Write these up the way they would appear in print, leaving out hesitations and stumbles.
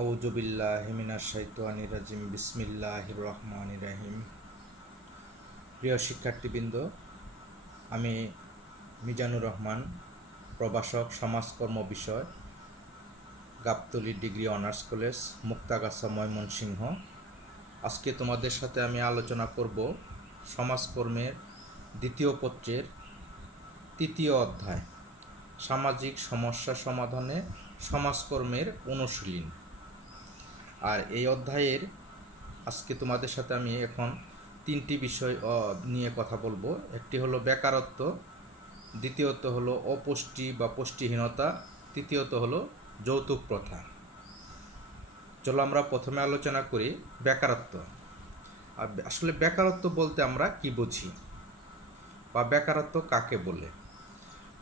আউযু বিল্লাহি মিনাশ শাইতানির রাজিম বিসমিল্লাহির রহমানির রহিম। প্রিয় শিক্ষার্থীবৃন্দ, আমি মিজানুর রহমান, প্রভাষক সমাজকর্ম বিষয়, Gabtali degree honours college, Muktagacha, Mymensingh. আজকে তোমাদের সাথে আমি আলোচনা করব সমাজকর্মের দ্বিতীয় পত্রের তৃতীয় অধ্যায়, সামাজিক সমস্যা সমাধানে সমাজকর্মের অনুশীলন। আর এই অধ্যায়ের আজকে তোমাদের সাথে আমি এখন তিনটি বিষয় নিয়ে কথা বলবো। একটি হলো বেকারত্ব, দ্বিতীয়ত হলো অপুষ্টি বা পুষ্টিহীনতা, তৃতীয়ত হলো যৌতুক প্রথা। চলো আমরা প্রথমে আলোচনা করি বেকারত্ব। আর আসলে বেকারত্ব বলতে আমরা কি বুঝি বা বেকারত্ব কাকে বলে?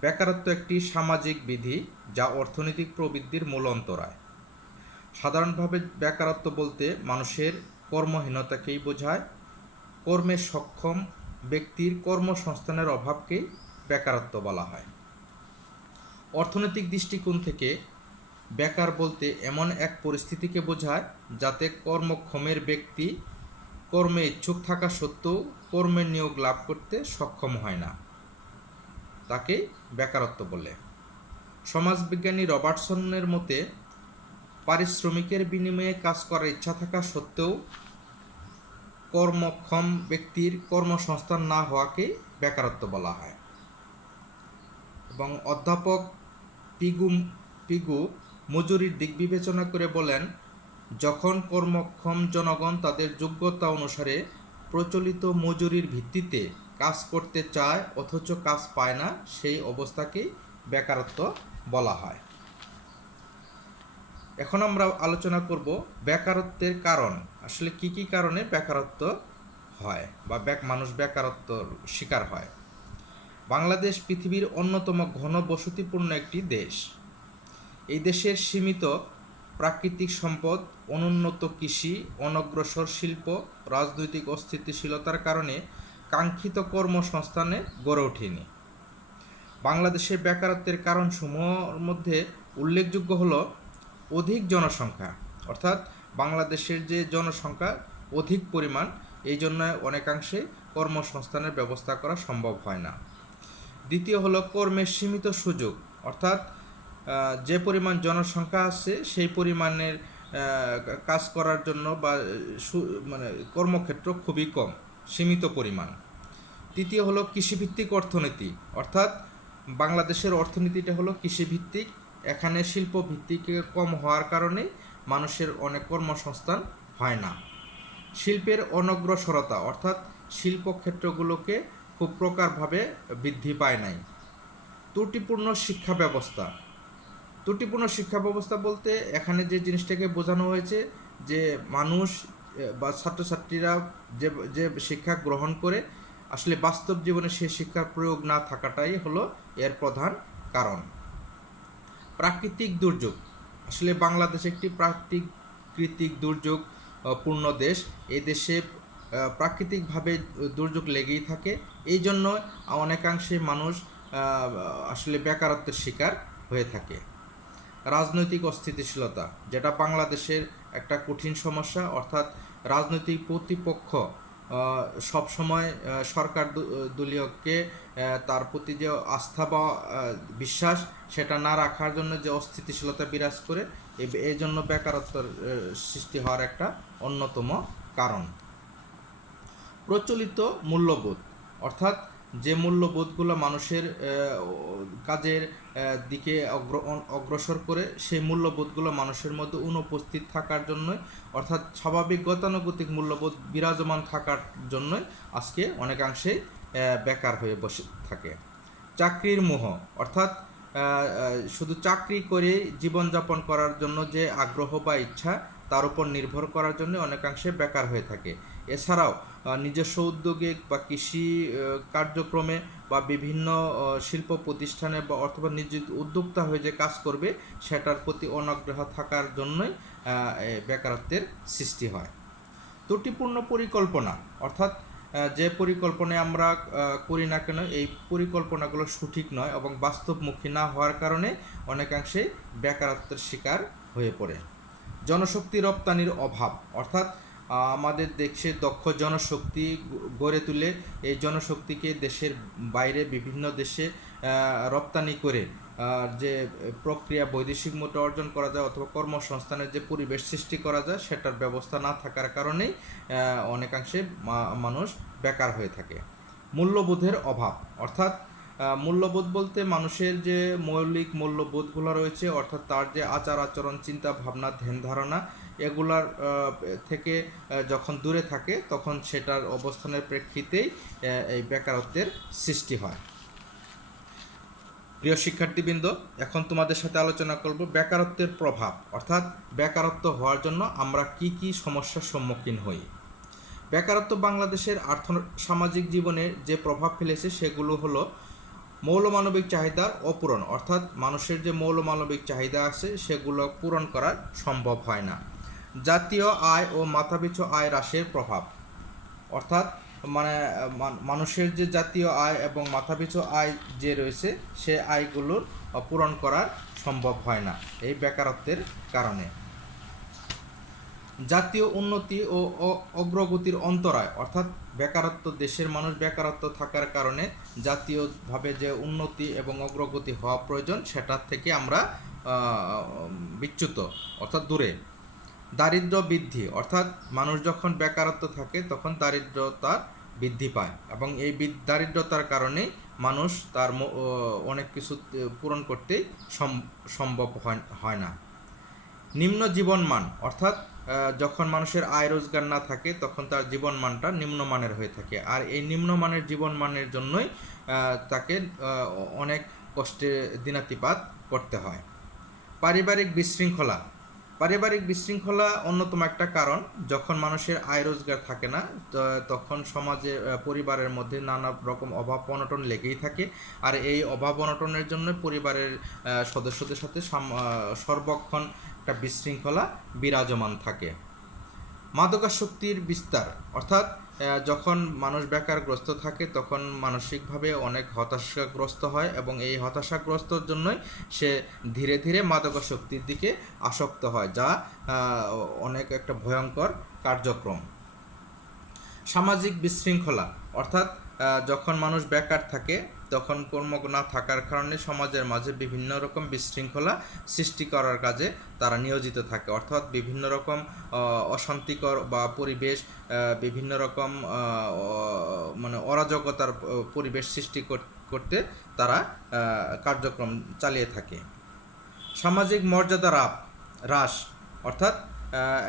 বেকারত্ব একটি সামাজিক বিধি যা অর্থনৈতিক প্রবৃদ্ধির মূল অন্তরায়। সাধারণভাবে বেকারত্ব বলতে মানুষের কর্মহীনতাকেই বোঝায়। কর্মে সক্ষম ব্যক্তির কর্মসংস্থানের অভাবকেই বেকারত্ব বলা হয়। অর্থনৈতিক দৃষ্টিকোণ থেকে বেকার বলতে এমন এক পরিস্থিতিকে বোঝায় যাতে কর্মক্ষমের ব্যক্তি কর্মে ইচ্ছুক থাকা সত্ত্বেও কর্মের নিয়োগ লাভ করতে সক্ষম হয় না, তাকে বেকারত্ব বলে। সমাজবিজ্ঞানী রবার্টসনের মতে পারিশ্রমিকের বিনিময়ে কাজ করার ইচ্ছা থাকা সত্ত্বেও কর্মক্ষম ব্যক্তির কর্মসংস্থান না হওয়াকে বেকারত্ব বলা হয়। এবং অধ্যাপক পিগু মজুরির দিক বিবেচনা করে বলেন, যখন কর্মক্ষম জনগণ তাদের যোগ্যতা অনুসারে প্রচলিত মজুরির ভিত্তিতে কাজ করতে চায় অথচ কাজ পায় না, সেই অবস্থাকেই বেকারত্ব বলা হয়। এখন আমরা আলোচনা করব বেকারত্বের কারণ। আসলে কি কি কারণে বেকারত্ব হয় বা মানুষ বেকারত্বর শিকার হয়। বাংলাদেশ পৃথিবীর অন্যতম ঘনবসতিপূর্ণ একটি দেশ। এই দেশের সীমিত প্রাকৃতিক সম্পদ, অনুন্নত কৃষি, অনগ্রসর শিল্প, রাজনৈতিক অস্থিতিশীলতার কারণে কাঙ্ক্ষিত কর্মসংস্থানে গড়ে ওঠেনি। বাংলাদেশের বেকারত্বের কারণসমূহের মধ্যে উল্লেখযোগ্য হলো অধিক জনসংখ্যা, অর্থাৎ বাংলাদেশের যে জনসংখ্যা অধিক পরিমাণ, এই জন্য অনেকাংশে কর্মসংস্থানের ব্যবস্থা করা সম্ভব হয় না। দ্বিতীয় হলো কর্মের সীমিত সুযোগ, অর্থাৎ যে পরিমাণ জনসংখ্যা আছে সেই পরিমাণের কাজ করার জন্য বা কর্মক্ষেত্র খুবই কম, সীমিত পরিমাণ। তৃতীয় হলো কৃষিভিত্তিক অর্থনীতি, অর্থাৎ বাংলাদেশের অর্থনীতিটা হলো কৃষিভিত্তিক। এখানে শিল্প ভিত্তিক কম হওয়ার কারণে মানুষের অনেক কর্মসংস্থান হয় না। শিল্পের অনগ্রসরতা, অর্থাৎ শিল্পক্ষেত্রগুলোকে খুব প্রকারভাবে বৃদ্ধি পায় নাই। ত্রুটিপূর্ণ শিক্ষা ব্যবস্থা। ত্রুটিপূর্ণ শিক্ষা ব্যবস্থা বলতে এখানে যে জিনিসটাকে বোঝানো হয়েছে যে মানুষ বা ছাত্রছাত্রীরা যে শিক্ষা গ্রহণ করে আসলে বাস্তব জীবনে সেই শিক্ষার প্রয়োগ না থাকাটাই হলো এর প্রধান কারণ। প্রাকৃতিক দুর্যোগ। আসলে বাংলাদেশ একটি প্রাকৃতিক দুর্যোগ পূর্ণ দেশ। এই দেশে প্রাকৃতিকভাবে দুর্যোগ লেগেই থাকে, এই জন্য অনেকাংশে মানুষ আসলে বেকারত্বের শিকার হয়ে থাকে। রাজনৈতিক অস্থিতিশীলতা, যেটা বাংলাদেশের একটা কঠিন সমস্যা, অর্থাৎ রাজনৈতিক প্রতিপক্ষ সবসময় সরকার দলীয়কে তার প্রতি যে আস্থা বা বিশ্বাস সেটা না রাখার জন্য যে অস্থিতিশীলতা বিরাজ করে, এই জন্য বেকারত্বের সৃষ্টি হওয়ার একটা অন্যতম কারণ। প্রচলিত মূল্যবোধ, অর্থাৎ যে মূল্যবোধগুলো মানুষের কাজের দিকে অগ্রসর করে, সেই মূল্যবোধগুলো মানুষের মধ্যে অনুপস্থিত থাকার জন্যই, অর্থাৎ স্বাভাবিক গতানুগতিক মূল্যবোধ বিরাজমান থাকার জন্যই আজকে অনেকাংশে বেকার হয়ে বসে থাকে। চাকরির মোহ, অর্থাৎ শুধু চাকরি করে জীবনযাপন করার জন্য যে আগ্রহ বা ইচ্ছা, তার উপর নির্ভর করার জন্য অনেকাংশে বেকার হয়ে থাকে। এছাড়াও নিজস্ব উদ্যোগে বা কৃষি কার্যক্রমে বা বিভিন্ন শিল্প প্রতিষ্ঠানে বা অথবা নিজ উদ্যোক্তা হয়ে যে কাজ করবে সেটার প্রতি অনাগ্রহ থাকার জন্যই বেকারত্বের সৃষ্টি হয়। ত্রুটিপূর্ণ পরিকল্পনা, অর্থাৎ যে পরিকল্পনায় আমরা করি না কেন এই পরিকল্পনাগুলো সঠিক নয় এবং বাস্তবমুখী না হওয়ার কারণে অনেকাংশে বেকারত্বের শিকার হয়ে পড়ে। জনশক্তি রপ্তানির অভাব, অর্থাৎ আমাদের দেশে দক্ষ জনশক্তি গড়ে তুলে এই জনশক্তিকে দেশের বাইরে বিভিন্ন দেশে রপ্তানি করে যে প্রক্রিয়া বৈদেশিক মুদ্রা অর্জন করা যায় অথবা কর্মসংস্থানের যে পরিবেশ সৃষ্টি করা যায় সেটার ব্যবস্থা না থাকার কারণেই অনেকাংশে মানুষ বেকার হয়ে থাকে। মূল্যবোধের অভাব, অর্থাৎ মূল্যবোধ বলতে মানুষের যে মৌলিক মূল্যবোধগুলো রয়েছে, অর্থাৎ তার যে আচার আচরণ, চিন্তা ভাবনা, ধ্যান ধারণা, এগুলার থেকে যখন দূরে থাকে তখন সেটার অবস্থানের প্রেক্ষিতেই এই বেকারত্বের সৃষ্টি হয়। প্রিয় শিক্ষার্থীবৃন্দ, এখন তোমাদের সাথে আলোচনা করব বেকারত্বের প্রভাব, অর্থাৎ বেকারত্ব হওয়ার জন্য আমরা কি কি সমস্যার সম্মুখীন হই। বেকারত্ব বাংলাদেশের সামাজিক জীবনে যে প্রভাব ফেলেছে সেগুলো হলো মৌলমানবিক চাহিদার অপূরণ, অর্থাৎ মানুষের যে মৌলমানবিক চাহিদা আছে সেগুলো পূরণ করা সম্ভব হয় না। জাতীয় আয় ও মাথাপিছু আয় হ্রাসের প্রভাব, অর্থাৎ মানুষের যে জাতীয় আয় এবং মাথাপিছু আয় যে রয়েছে সে আয়গুলোর পূরণ করা সম্ভব হয় না এই বেকারত্বের কারণে। জাতীয় উন্নতি ও অগ্রগতির অন্তরায়, অর্থাৎ বেকারত্ব, দেশের মানুষ বেকারত্ব থাকার কারণে জাতীয়ভাবে যে উন্নতি এবং অগ্রগতি হওয়া প্রয়োজন সেটার থেকে আমরা বিচ্যুত, অর্থাৎ দূরে। দারিদ্র্য বৃদ্ধি, অর্থাৎ মানুষ যখন বেকারত্ব থাকে তখন দারিদ্রতা বৃদ্ধি পায় এবং এই দারিদ্রতার কারণে মানুষ তার অনেক কিছু পূরণ করতে সম্ভব হয় না। নিম্ন জীবনমান, অর্থাৎ যখন মানুষের আয় রোজগার না থাকে তখন তার জীবনমানটা নিম্নমানের হয়ে থাকে, আর এই নিম্নমানের জীবনমানের জন্যই তাকে অনেক কষ্টে দিনাতিপাত করতে হয়। পারিবারিক বিশৃঙ্খলা, পারিবারিক বিশৃঙ্খলা অন্যতম একটা কারণ। যখন মানুষের আয় রোজগার থাকে না তখন সমাজে পরিবারের মধ্যে নানা রকম অভাব অনটন লেগেই থাকে, আর এই অভাব অনটনের জন্য পরিবারের সদস্যদের সাথে সর্বক্ষণ একটা বিশৃঙ্খলা বিরাজমান থাকে। মাদকাসক্তির বিস্তার, অর্থাৎ যখন মানুষ বেকারগ্রস্ত থাকে তখন মানসিকভাবে অনেক হতাশাগ্রস্ত হয় এবং এই হতাশাগ্রস্তর জন্যই সে ধীরে ধীরে মাদকাসক্তির দিকে আসক্ত হয়, যা অনেক একটা ভয়ঙ্কর কার্যক্রম। সামাজিক বিশৃঙ্খলা, অর্থাৎ যখন মানুষ বেকার থাকে তখন কর্ম না থাকার কারণে সমাজের মাঝে বিভিন্ন রকম বিশৃঙ্খলা সৃষ্টি করার কাজে তারা নিয়োজিত থাকে, অর্থাৎ বিভিন্ন রকম অশান্তিকর বা পরিবেশ, বিভিন্ন রকম অরাজকতার পরিবেশ সৃষ্টি করতে তারা কার্যক্রম চালিয়ে থাকে। সামাজিক মর্যাদা হ্রাস, অর্থাৎ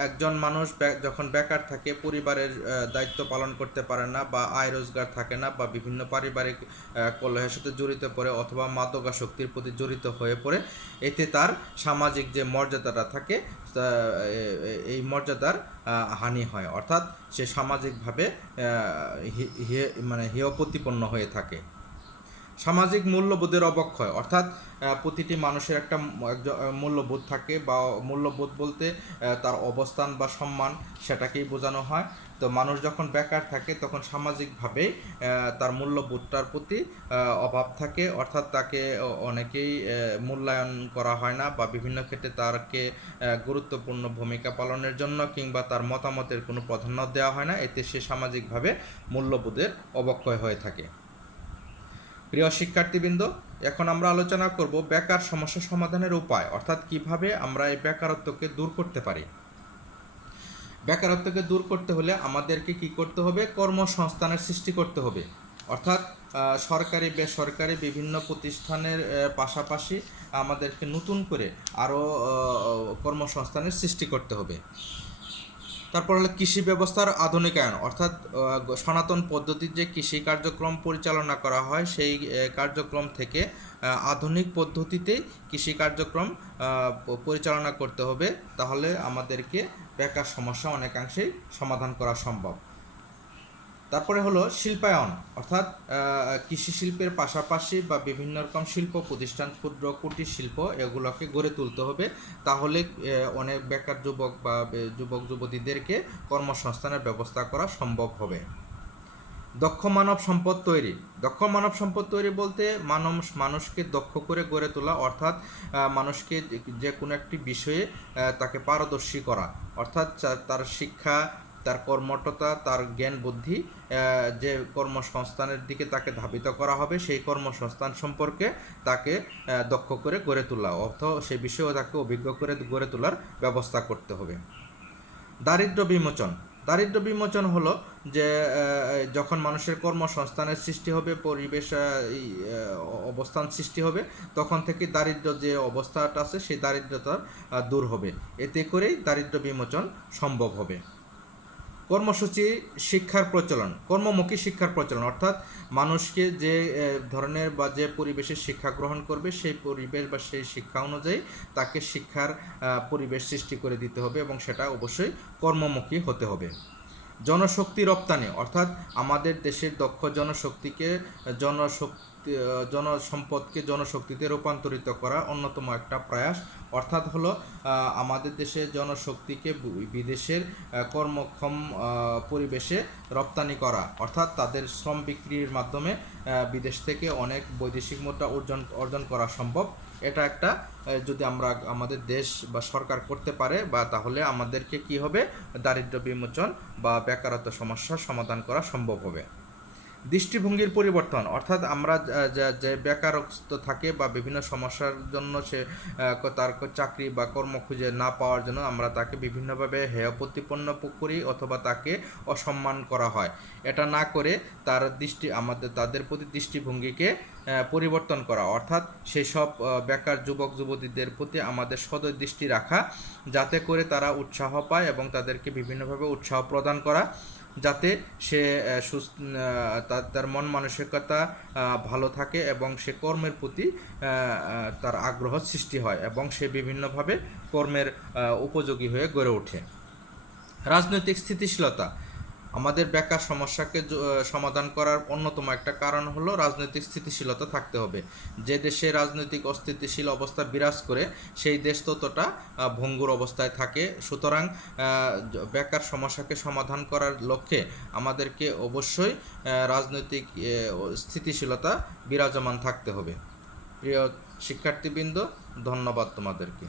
একজন মানুষ যখন বেকার থাকে, পরিবারের দায়িত্ব পালন করতে পারে না বা আয় রোজগার থাকে না বা বিভিন্ন পারিবারিক কলহের সাথে জড়িত পড়ে অথবা মাদকাসক্তির প্রতি জড়িত হয়ে পড়ে, এতে তার সামাজিক যে মর্যাদাটা থাকে এই মর্যাদার হানি হয়, অর্থাৎ সে সামাজিকভাবে হেয় প্রতিপন্ন হয়ে থাকে। সামাজিক মূল্যবোধের অবক্ষয়, অর্থাৎ প্রতিটি মানুষের একটা মূল্যবোধ থাকে, বা মূল্যবোধ বলতে তার অবস্থান বা সম্মান সেটাকেই বোঝানো হয়। তো মানুষ যখন বেকার থাকে তখন সামাজিকভাবে তার মূল্যবোধটার প্রতি অভাব থাকে, অর্থাৎ তাকে অনেকেই মূল্যায়ন করা হয় না বা বিভিন্ন ক্ষেত্রে তাকে গুরুত্বপূর্ণ ভূমিকা পালনের জন্য কিংবা তার মতামতের কোনো প্রাধান্য দেওয়া হয় না, এতে সে সামাজিকভাবে মূল্যবোধের অবক্ষয় হয়ে থাকে। প্রিয় শিক্ষার্থীবৃন্দ, এখন আমরা আলোচনা করব বেকার সমস্যা সমাধানের উপায়, অর্থাৎ কিভাবে আমরা এই বেকারত্বকে দূর করতে পারি। বেকারত্বকে দূর করতে হলে আমাদেরকে কি করতে হবে? কর্মসংস্থানের সৃষ্টি করতে হবে, অর্থাৎ সরকারি বেসরকারি বিভিন্ন প্রতিষ্ঠানের পাশাপাশি আমাদেরকে নতুন করে আরও কর্মসংস্থানের সৃষ্টি করতে হবে। তারপর হলো কৃষি ব্যবস্থার আধুনিকায়ন, অর্থাৎ সনাতন পদ্ধতির যে কৃষি কার্যক্রম পরিচালনা করা হয় সেই কার্যক্রম থেকে আধুনিক পদ্ধতিতে কৃষি কার্যক্রম পরিচালনা করতে হবে, তাহলে আমাদেরকে বেকার সমস্যা অনেকাংশেই সমাধান করা সম্ভব। তারপরে হলো শিল্পায়ন, অর্থাৎ কৃষি শিল্পের পাশাপাশি বা বিভিন্ন রকম শিল্প প্রতিষ্ঠান, ক্ষুদ্র কুটির শিল্প, এগুলোকে গড়ে তুলতে হবে, তাহলে অনেক বেকার যুবক বা যুবক যুবতীদেরকে কর্মসংস্থানের ব্যবস্থা করা সম্ভব হবে। দক্ষ মানব সম্পদ তৈরি। দক্ষ মানব সম্পদ তৈরি বলতে মানুষকে দক্ষ করে গড়ে তোলা, অর্থাৎ মানুষকে যে কোনো একটি বিষয়ে তাকে পারদর্শী করা, অর্থাৎ তার শিক্ষা, তার কর্মঠতা, তার জ্ঞান বুদ্ধি, যে কর্মসংস্থানের দিকে তাকে ধাবিত করা হবে, সেই কর্মসংস্থান সম্পর্কে তাকে দক্ষ করে গড়ে তোলা, অর্থাৎ সেই বিষয়েও তাকে অভিজ্ঞ করে গড়ে তোলার ব্যবস্থা করতে হবে। দারিদ্র্য বিমোচন। দারিদ্র্য বিমোচন হলো যে যখন মানুষের কর্মসংস্থানের সৃষ্টি হবে, পরিবেশ অবস্থান সৃষ্টি হবে, তখন থেকে দারিদ্র্য যে অবস্থাটা আছে সেই দারিদ্রতা দূর হবে। এতে করেই দারিদ্র্য বিমোচন সম্ভব হবে। কর্মসূচি শিক্ষার প্রচলন, কর্মমুখী শিক্ষার প্রচলন, অর্থাৎ মানুষকে যে ধরনের বা যে পরিবেশে শিক্ষা গ্রহণ করবে সেই পরিবেশ বা সেই শিক্ষা অনুযায়ী তাকে শিক্ষার পরিবেশ সৃষ্টি করে দিতে হবে এবং সেটা অবশ্যই কর্মমুখী হতে হবে। জনশক্তি রপ্তানি, অর্থাৎ আমাদের দেশের দক্ষ জনশক্তিকে জনসম্পদকে জনশক্তিতে রূপান্তরিত করা অন্যতম একটা প্রয়াস, অর্থাৎ হলো আমাদের দেশের জনশক্তিকে বিদেশের কর্মক্ষম পরিবেশে রপ্তানি করা, অর্থাৎ তাদের শ্রম বিক্রির মাধ্যমে বিদেশ থেকে অনেক বৈদেশিক মুদ্রা অর্জন করা সম্ভব। এটা একটা যদি আমরা আমাদের দেশ বা সরকার করতে পারে বা তাহলে আমাদেরকে কি হবে, দারিদ্র্য বিমোচন বা বেকারত্ব সমস্যার সমাধান করা সম্ভব হবে। দৃষ্টিভঙ্গির পরিবর্তন, অর্থাৎ আমরা যে বেকারত্ব থাকে বা বিভিন্ন সমস্যার জন্য সে তার চাকরি বা কর্ম খুঁজে না পাওয়ার জন্য আমরা তাকে বিভিন্নভাবে হেয় প্রতিপন্ন করি অথবা তাকে অসম্মান করা হয়। এটা না করে তাদের প্রতি দৃষ্টিভঙ্গিকে পরিবর্তন করা, অর্থাৎ সেই সব বেকার যুবক যুবতীদের প্রতি আমাদের সদয় দৃষ্টি রাখা, যাতে করে তারা উৎসাহ পায় এবং তাদেরকে বিভিন্নভাবে উৎসাহ প্রদান করা, যাতে সে তার মন মানসিকতা ভালো থাকে এবং সে কর্মের প্রতি তার আগ্রহ সৃষ্টি হয় এবং সে বিভিন্নভাবে কর্মের উপযোগী হয়ে গড়ে ওঠে। রাজনৈতিক স্থিতিশীলতা, আমাদের বেকার সমস্যাকে সমাধান করার অন্যতম একটা কারণ হলো রাজনৈতিক স্থিতিশীলতা থাকতে হবে। যে দেশে রাজনৈতিক অস্থিতিশীল অবস্থা বিরাজ করে সেই দেশ ততটা ভঙ্গুর অবস্থায় থাকে। সুতরাং বেকার সমস্যাকে সমাধান করার লক্ষ্যে আমাদেরকে অবশ্যই রাজনৈতিক স্থিতিশীলতা বিরাজমান থাকতে হবে। প্রিয় শিক্ষার্থীবৃন্দ, ধন্যবাদ তোমাদেরকে।